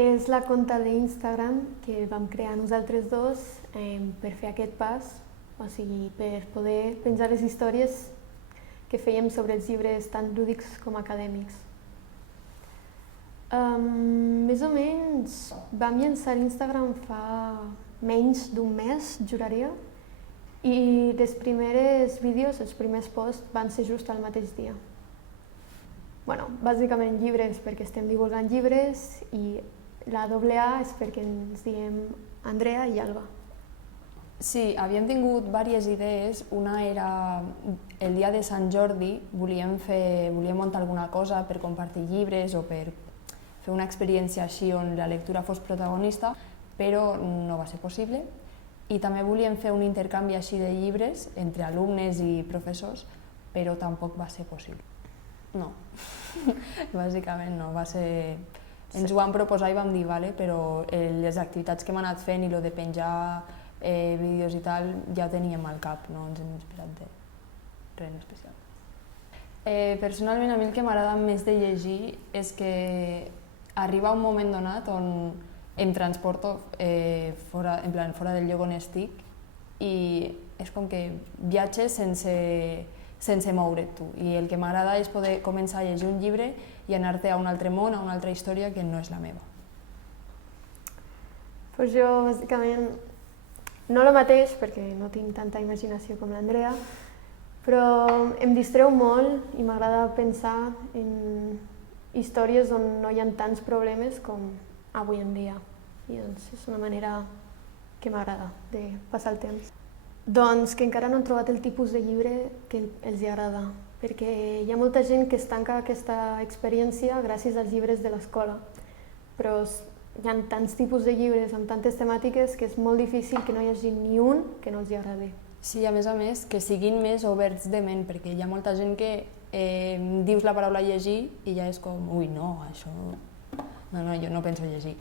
És la conta d'Instagram que vam crear nosaltres dos per fer aquest pas, o sigui, per poder penjar les històries que fèiem sobre els llibres tant lúdics com acadèmics. Més o menys vam llançar Instagram fa menys d'un mes, juraria, i les primeres vídeos, els primers posts, van ser just al mateix dia. Bàsicament llibres perquè estem divulgant llibres i la AA és perquè ens diem Andrea i Alba. Sí, havíem tingut diverses idees. Una era el dia de Sant Jordi, volíem muntar alguna cosa per compartir llibres o per fer una experiència així on la lectura fos protagonista, però no va ser possible. I també volíem fer un intercanvi així de llibres entre alumnes i professors, però tampoc va ser possible. No, bàsicament no, va ser... Ens ho vam proposar i vam dir, vale, però les activitats que hem anat fent i lo de penjar vídeos i tal ja ho teníem al cap, no ens hem inspirat de res en especial. Personalment, a mi el que m'agrada més de llegir és que arriba un moment donat on em transporto fora del lloc on estic i és com que viatges sense moure't tu. I el que m'agrada és poder començar a llegir un llibre i anar-te a un altre món, a una altra història que no és la meva. Pues jo, bàsicament, no el mateix, perquè no tinc tanta imaginació com l'Andrea, però em distreu molt i m'agrada pensar en històries on no hi ha tants problemes com avui en dia. I doncs és una manera que m'agrada de passar el temps. Doncs que encara no han trobat el tipus de llibre que els agrada, perquè hi ha molta gent que es tanca aquesta experiència gràcies als llibres de l'escola, però hi ha tants tipus de llibres amb tantes temàtiques que és molt difícil que no hi hagi ni un que no els agradi. Sí, a més, que siguin més oberts de ment, perquè hi ha molta gent que dius la paraula llegir i ja és com, ui, no, això... No, jo no penso llegir.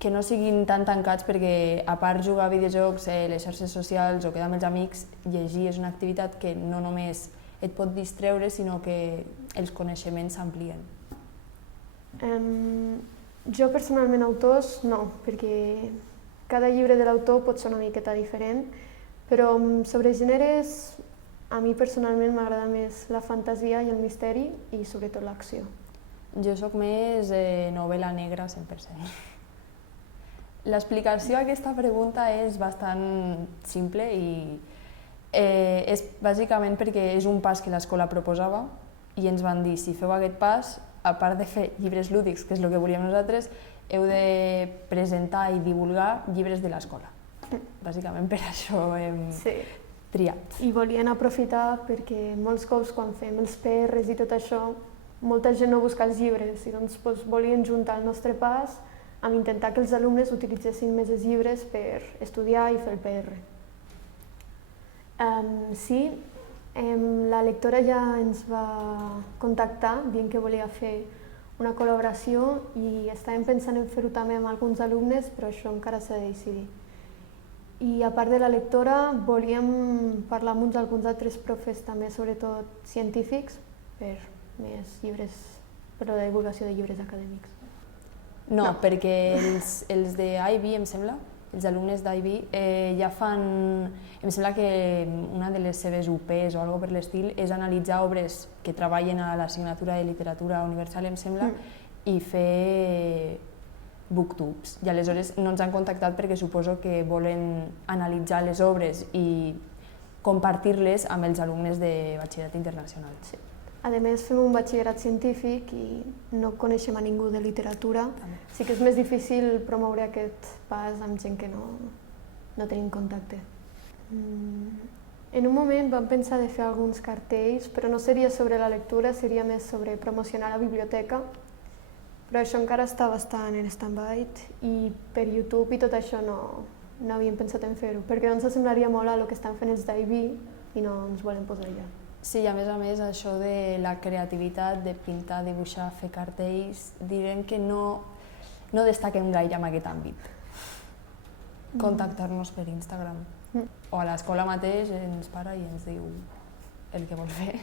Que no siguin tan tancats perquè, a part jugar a videojocs, les xarxes socials o quedar amb els amics, llegir és una activitat que no només et pot distreure, sinó que els coneixements s'amplien. Jo personalment autors no, perquè cada llibre de l'autor pot ser una miqueta diferent, però sobre gèneres a mi personalment m'agrada més la fantasia i el misteri i sobretot l'acció. Jo sóc més novel·la negra 100%. L'explicació a aquesta pregunta és bastant simple i és bàsicament perquè és un pas que l'escola proposava i ens van dir si feu aquest pas, a part de fer llibres lúdics, que és el que volíem nosaltres, heu de presentar i divulgar llibres de l'escola. Bàsicament per això hem triat. I volien aprofitar perquè molts cops quan fem els PRs i tot això, molta gent no busca els llibres i doncs volien juntar el nostre pas amb intentar que els alumnes utilitzessin més els llibres per estudiar i fer el PR. Sí, la lectora ja ens va contactar dient que volia fer una col·laboració i estàvem pensant en fer-ho també amb alguns alumnes, però això encara s'ha de decidir. I a part de la lectora, volíem parlar amb alguns altres profes també, sobretot científics, per més llibres, per la divulgació de llibres acadèmics. No, perquè els d'IB, em sembla, els alumnes d'IB, ja fan... Em sembla que una de les seves UPs o alguna cosa per l'estil és analitzar obres que treballen a l'assignatura de literatura universal, em sembla, i fer booktubes. I aleshores no ens han contactat perquè suposo que volen analitzar les obres i compartir-les amb els alumnes de batxillerat internacional. A més, fem un batxillerat científic i no coneixem a ningú de literatura. Sí que és més difícil promoure aquest pas amb gent que no tenim contacte. En un moment vam pensar de fer alguns cartells, però no seria sobre la lectura, seria més sobre promocionar la biblioteca. Però això encara està bastant en stand-by i per YouTube i tot això no havíem pensat en fer-ho, perquè no ens semblaria molt a el que estan fent els d'IB i no ens volem posar allà. Sí, a més, això de la creativitat, de pintar, dibuixar, fer cartells, direm que no destaquem gaire en aquest àmbit. Contactar-nos per Instagram. O a l'escola mateix ens para i ens diu el que vol fer.